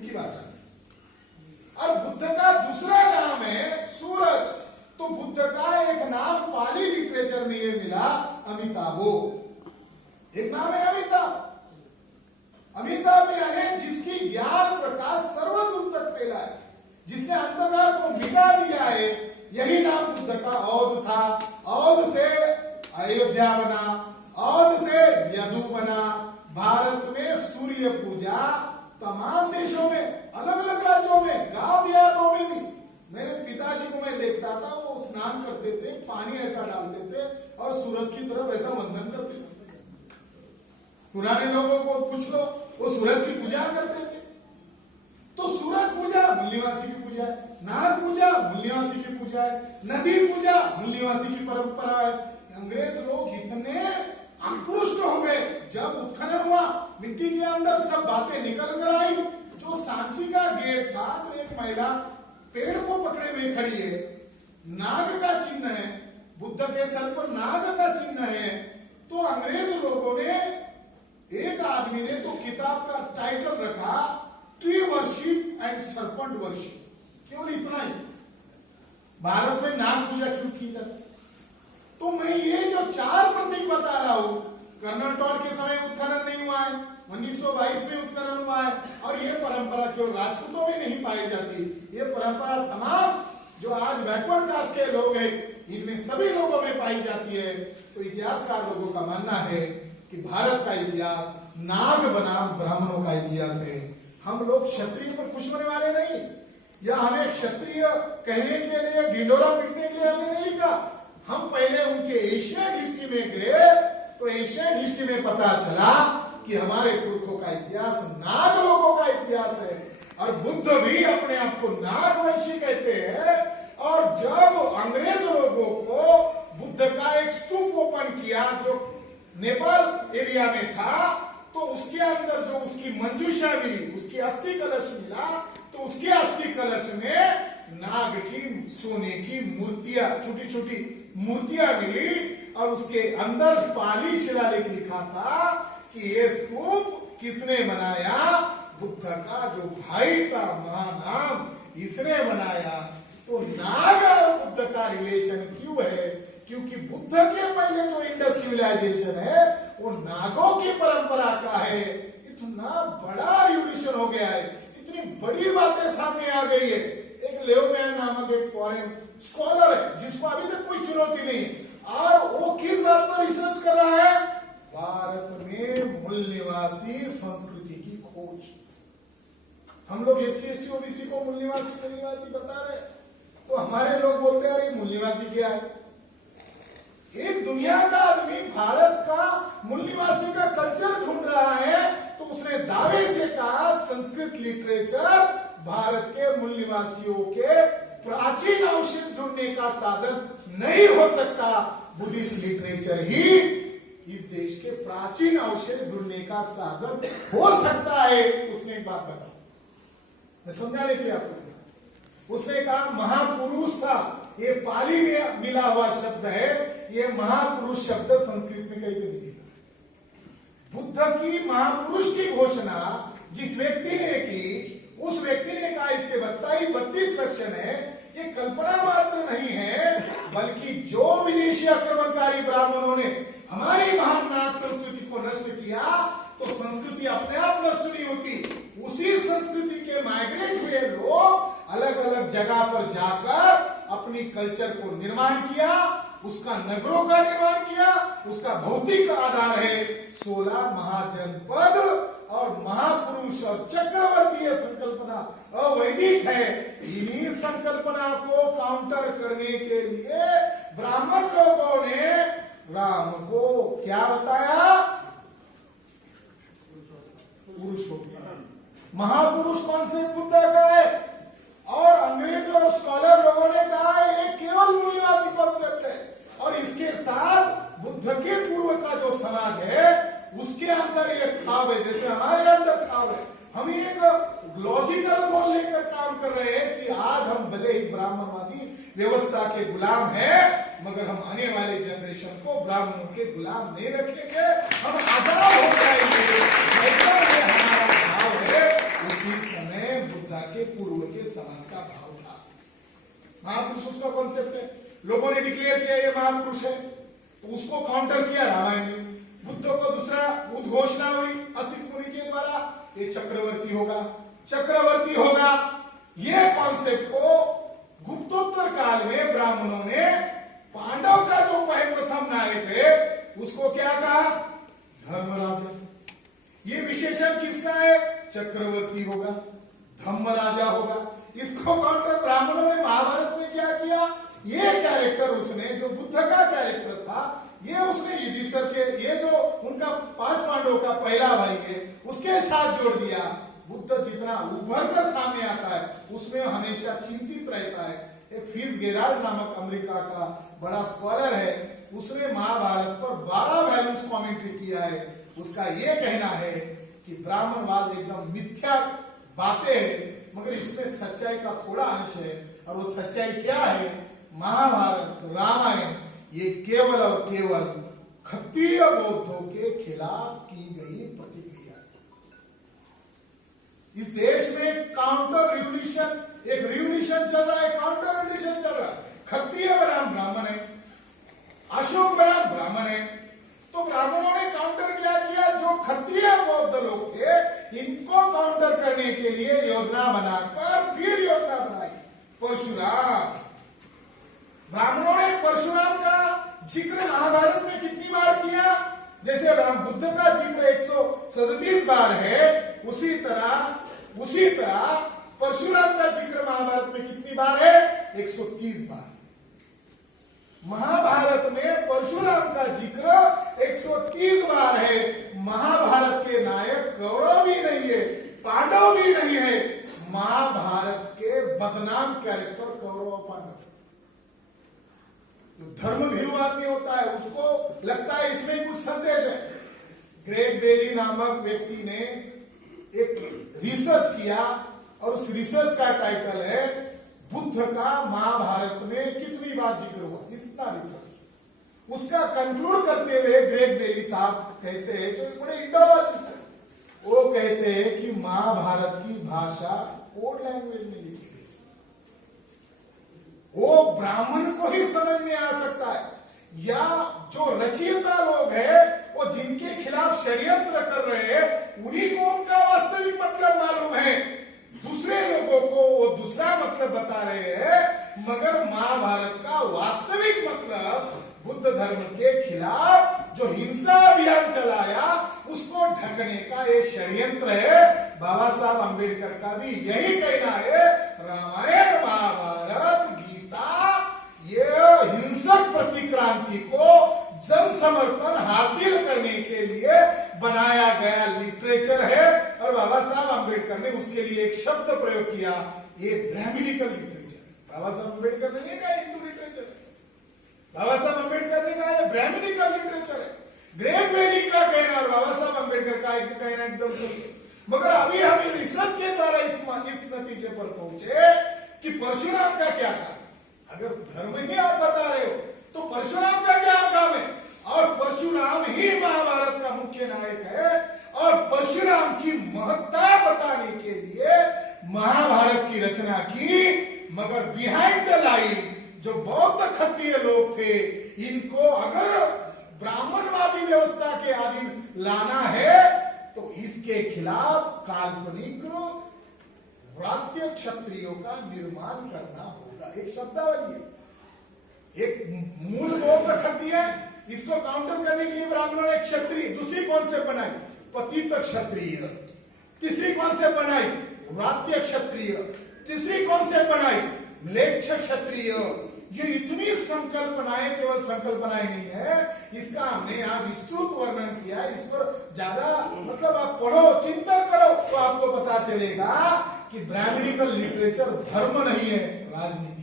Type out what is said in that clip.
उनकी बात है। और बुद्ध का दूसरा नाम है सूरज। तो बुद्ध का एक नाम पाली लिटरेचर में ये मिला, अमिताभो। एक नाम है अमिताभ। अमिताभ यानी जिसकी ज्ञान प्रकाश सर्वदूर तक फैला है, जिसने अंधकार को मिटा दिया है, यही नाम बुद्ध का। औध था, औध से अयोध्या बना, औध से यदु बना। भारत में सूर्य पूजा तमाम देशों में, अलग अलग राज्यों में, गांव देहातों में भी। मेरे पिताजी को मैं देखता था, वो स्नान करते थे, पानी ऐसा डालते थे और सूरज की तरफ ऐसा वंदन करते थे। पुराने लोगों को पूछ लो, वो सूरज की पूजा करते थे। तो सूरज पूजा मूल निवासी की पूजा है, नाग पूजा मूल निवासी की पूजा है, नदी पूजा मूल निवासी की परंपरा है। अंग्रेज लोग इतने आक्रुष्ट हो गए जब उत्खनन हुआ, मिट्टी के अंदर सब बातें निकल कर आई। जो सांची का गेट था, तो एक महिला पेड़ को पकड़े हुए खड़ी है, नाग का चिन्ह है, बुद्ध के सर पर नाग का चिन्ह है। तो अंग्रेज लोगों ने, एक आदमी ने तो किताब का टाइटल रखा tree worship and serpent worship. केवल इतना ही। भारत में नाग पूजा क्यों की जाती? तो मैं ये जो 4 प्रतीक बता रहा हूं, कर्नल टॉड के समय उत्खनन नहीं हुआ है, 1922 में उत्खनन हुआ है। और ये परंपरा केवल राजपूतों में नहीं पाई जाती, ये परंपरा तमाम जो आज बैकवर्ड कास्ट के लोग हैं, इनमें सभी लोगों में पाई जाती है। तो इतिहासकार लोगों का मानना है कि भारत का इतिहास नाग बनाम ब्राह्मणों का इतिहास है। हम लोग क्षत्रिय पर खुश होने वाले नहीं, या हमें क्षत्रिय कहने के लिए, ढिंडोरा पीटने के लिए हमने नहीं लिखा। हम पहले उनके एशियन हिस्ट्री में गए, तो एशियन हिस्ट्री में पता चला कि हमारे पुरखों का इतिहास नाग लोगों का इतिहास है। और बुद्ध भी अपने आप को नागवंशी कहते हैं। और जब अंग्रेज लोगों को बुद्ध का एक स्तूप ओपन किया जो नेपाल एरिया में था, तो उसके अंदर जो उसकी मंजूषा मिली, उसकी अस्थि कलश मिला, तो उसके अस्थि कलश में नाग की, सोने की मूर्तियां, छोटी छोटी मूर्तियां मिली। और उसके अंदर पाली शिलालेख लिखा था कि ये स्तूप किसने बनाया? बुद्ध का जो भाई था महानाम, इसने बनाया। तो नाग और बुद्ध का रिलेशन क्यों है? क्योंकि बुद्ध के पहले जो इंडस सिविलाइजेशन है वो नागों की परंपरा का है। इतना बड़ा रिवोल्यूशन हो गया है, इतनी बड़ी बातें सामने आ गई है। एक लेवमैन नामक एक फॉरेन स्कॉलर है जिसको अभी तक कोई चुनौती नहीं है, और वो किस बात पर रिसर्च कर रहा है? भारत में मूल निवासी संस्कृति की खोज। हम लोग SC ST OBC को मूल निवासी बता रहे, तो हमारे लोग बोलते हैं अरे मूल निवासी क्या है? एक दुनिया का आदमी भारत का मूल निवासी का कल्चर ढूंढ रहा है, तो उसने दावे से कहा संस्कृत लिटरेचर भारत के मूल निवासियों के प्राचीन अवशेष ढूंढने का साधन नहीं हो सकता। बुद्धिस्ट लिटरेचर ही इस देश के प्राचीन अवशेष ढूंढने का साधन हो सकता है। उसने एक बात बताई, मैं समझाने के लिए आपको। उसने कहा महापुरुष था, ये पाली में मिला हुआ शब्द है, ये महापुरुष शब्द संस्कृत में कहीं भी नहीं। बुद्ध की महापुरुष की घोषणा जिस व्यक्ति ने की, उस व्यक्ति ने कहा इसके 32 लक्षण है। ये कल्पना मात्र नहीं है, बल्कि जो विदेशी आक्रमणकारी ब्राह्मणों ने हमारी महान नाग संस्कृति को नष्ट किया, तो संस्कृति अपने आप नष्ट नहीं होती। उसी संस्कृति के माइग्रेट हुए लोग अलग अलग जगह पर जाकर अपनी कल्चर को निर्माण किया, उसका नगरों का निर्माण किया। उसका भौतिक आधार है 16 महाजनपद और महापुरुष और चक्रवर्ती संकल्पना अवैदिक है। इन्हीं संकल्पना को काउंटर करने के लिए ब्राह्मण लोगों ने राम को क्या बताया? पुरुषोत्तम। महापुरुष कॉन्सेप्ट बुद्ध का है, और अंग्रेज और स्कॉलर लोगों ने कहा ये केवल मूल निवासी कॉन्सेप्ट है। और इसके साथ बुद्ध के पूर्व का जो समाज है उसके अंदर एक खाब है, जैसे हमारे अंदर खाब है। हम एक लॉजिकल गोल लेकर काम कर रहे हैं कि आज हम भले ही ब्राह्मणवादी व्यवस्था के गुलाम हैं, मगर हम आने वाले जनरेशन को ब्राह्मणों के गुलाम नहीं रखेंगे, हम आजाद हो जाएंगे। ऐसा हमारा भाव है। उसी समय पूर्व के समाज का भाव था। महापुरुष उसका कॉन्सेप्ट है, लोगों ने डिक्लेयर किया ये महापुरुष है, तो उसको काउंटर किया रामायण में। बुद्ध को दूसरा उद्घोषणा हुई असित मुनि के द्वारा, ये चक्रवर्ती होगा, चक्रवर्ती होगा। ये कॉन्सेप्ट को गुप्तोत्तर काल में ब्राह्मणों ने पांडव का जो प्रथम नायक है उसको क्या कहा? धर्मराजा। ये विशेषण किसका है? चक्रवर्ती होगा, धर्मराजा होगा। इसको काउंटर ब्राह्मणों ने महाभारत में क्या किया? ये कैरेक्टर उसने, जो बुद्ध का कैरेक्टर था, ये उसने युधिष्ठिर के, ये जो उनका 5 पांडवों का पहला भाई है, उसके साथ जोड़ दिया। बुद्ध जितना उभर कर सामने आता है उसमें हमेशा चिंतित रहता है। एक फिश गेराल्ड नामक अमेरिका का बड़ा स्कॉलर है, उसने महाभारत पर 12 वैल्यूज कमेंट्री किया है। उसका यह कहना है कि ब्राह्मणवाद एकदम मिथ्या बातें है, मगर इसमें सच्चाई का थोड़ा अंश है। और वो सच्चाई क्या है? महाभारत, रामायण ये केवल और केवल क्षत्रिय बौद्धों के खिलाफ की गई प्रतिक्रिया। इस देश में काउंटर रिवोल्यूशन, एक रिवोल्यूशन चल रहा है, काउंटर रिवोल्यूशन चल रहा है। क्षत्रिय बनाम ब्राह्मण है, अशोक बनाम ब्राह्मण है। तो ब्राह्मणों ने काउंटर क्या किया? जो क्षत्रिय बौद्ध लोग थे इनको काउंटर करने के लिए योजना बनाकर फिर योजना बनाई परशुराम। ब्राह्मणों ने परशुराम का जिक्र महाभारत में कितनी बार किया? जैसे राम बुद्ध का जिक्र 137 बार है, उसी तरह परशुराम का जिक्र महाभारत में कितनी बार है? 130 बार। महाभारत में परशुराम का जिक्र 130 बार है। महाभारत के नायक कौरव भी नहीं है, पांडव भी नहीं है। महाभारत के बदनाम कैरेक्टर कौरव और पांडव। धर्म भीरू आदमी होता है उसको लगता है इसमें कुछ संदेश है। ग्रेग बेली नामक व्यक्ति ने एक रिसर्च किया और उस रिसर्च का टाइटल है बुद्ध का महाभारत में कितनी बार जिक्र हुआ, इतना रिसर्च। उसका कंक्लूड करते हुए ग्रेग बेली साहब कहते हैं, जो बड़े इंडोलॉजिस्ट है, वो कहते हैं कि महाभारत की भाषा कोड लैंग्वेज में लिखी गई, वो ब्राह्मण को ही समझ में आ सकता है, या जो रचयिता लोग हैं वो जिनके खिलाफ षड्यंत्र कर रहे हैं उन्हीं को उनका वास्तविक मतलब मालूम है। दूसरे लोगों को वो दूसरा मतलब बता रहे हैं, मगर महाभारत का वास्तविक मतलब बुद्ध धर्म के खिलाफ जो हिंसा अभियान चलाया उसको ढकने का ये षड्यंत्र है। बाबा साहब अंबेडकर का भी यही कहना है, रामायण, महाभारत, गीता ये हिंसक प्रतिक्रांति को जन समर्थन हासिल करने के लिए बनाया गया लिटरेचर है। और बाबा साहब अंबेडकर ने उसके लिए एक शब्द प्रयोग किया, ये ब्राह्मणिकल लिटरेचर। बाबा साहब अंबेडकर ने कहा हिंदू लिटरेचर है, बाबा साहब अंबेडकर ने कहा ये ब्राह्मणिकल लिटरेचर है। ग्रेग बेली का कहना और बाबा साहब अंबेडकर का कहना एकदम सही है। मगर अभी हम रिसर्च के द्वारा इस नतीजे पर पहुंचे कि परशुराम का क्या काम। अगर धर्म ही आप बता रहे हो तो परशुराम का क्या काम है? और परशुराम ही महाभारत का मुख्य नायक है। और परशुराम की महत्ता बताने के लिए महाभारत की रचना की, मगर बिहाइंड द लाइन जो बौद्ध क्षत्रिय लोग थे इनको अगर ब्राह्मणवादी व्यवस्था के अधीन लाना है तो इसके खिलाफ काल्पनिक व्रात्य क्षत्रियों का निर्माण करना होगा। एक शब्दावली है, एक मूल बौद्ध क्षत्रिय, इसको काउंटर करने के लिए ब्राह्मणों ने क्षत्रिय, दूसरी कॉन्सेप्ट बनाई पतित क्षत्रिय, तीसरी कॉन्सेप्ट बनाई व्रात्य क्षत्रिय, तीसरी कॉन्सेप्ट बनाई म्लेच्छ क्षत्रिय। ये इतनी संकल्पनाएं केवल संकल्पनाएं नहीं है, इसका हमने यहाँ विस्तृत वर्णन किया। इस पर ज्यादा मतलब आप पढ़ो, चिंतन करो तो आपको पता चलेगा कि ब्राह्मणिकल लिटरेचर धर्म नहीं है, राजनीति।